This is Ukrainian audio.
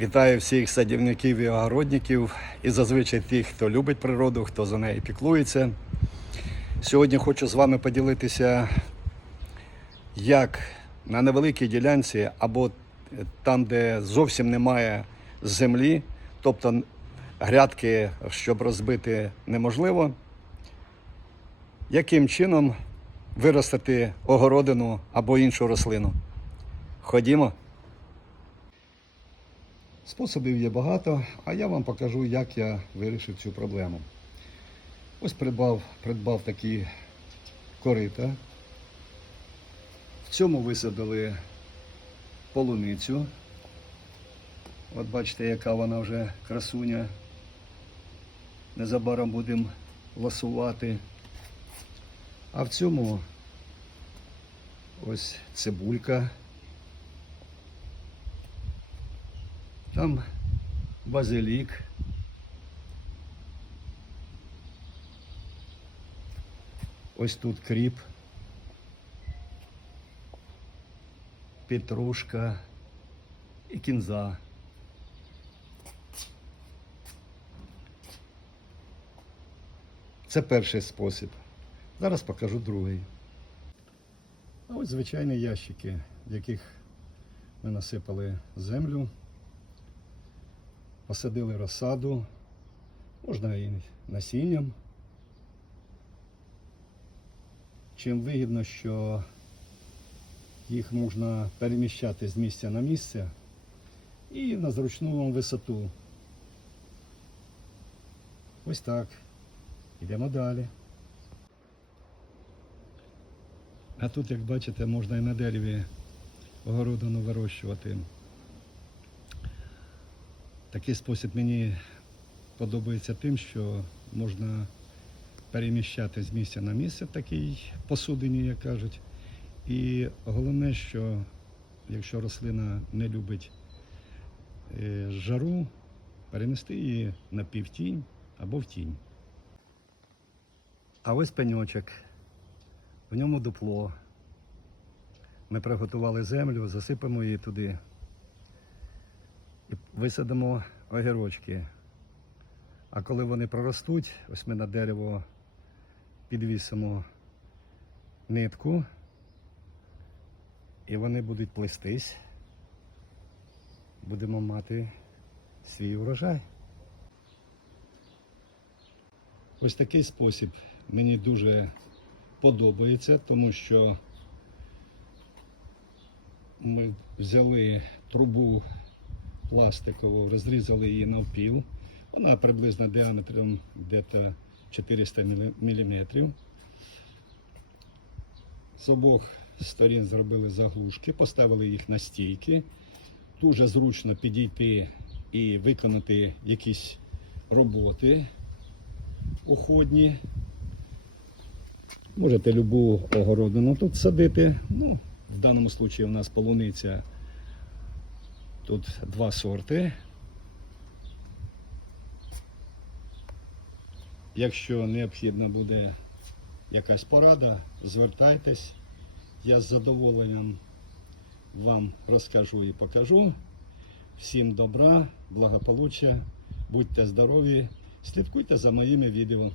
Вітаю всіх садівників і огородників і зазвичай тих, хто любить природу, хто за нею піклується. Сьогодні хочу з вами поділитися, як на невеликій ділянці або там, де зовсім немає землі, тобто грядки, щоб розбити неможливо, яким чином виростити огородину або іншу рослину. Ходімо. Способів є багато, а я вам покажу, як я вирішив цю проблему. Ось придбав, придбав такі корита. В цьому висадили полуницю. От бачите, яка вона вже красуня. Незабаром будемо ласувати. А в цьому ось цибулька. Там базилік. Ось тут кріп. Петрушка і кінза. Це перший спосіб. Зараз покажу другий. А ось звичайні ящики, в яких ми насипали землю посадили розсаду, можна і насінням. Чим вигідно, що їх можна переміщати з місця на місце і на зручну вам висоту. Ось так. Йдемо далі. А тут, як бачите, можна і на дереві огородину вирощувати. Такий спосіб мені подобається тим, що можна переміщати з місця на місце в такій посудині, як кажуть. І головне, що якщо рослина не любить е, жару, перенести її на півтінь або в тінь. А ось пеньочок, в ньому дупло. Ми приготували землю, засипемо її туди висадимо огірочки. А коли вони проростуть, ось ми на дерево підвісимо нитку, і вони будуть плестись, будемо мати свій урожай. Ось такий спосіб мені дуже подобається, тому що ми взяли трубу пластикову, розрізали її навпіл. Вона приблизно діаметром десь 400 мм. З обох сторін зробили заглушки, поставили їх на стійки. Дуже зручно підійти і виконати якісь роботи уходні. Можете любу огородину тут садити. Ну, в даному випадку у нас полуниця Тут два сорти. Якщо необхідна буде якась порада, звертайтесь. Я з задоволенням вам розкажу і покажу. Всім добра, благополуччя, будьте здорові, слідкуйте за моїми відео.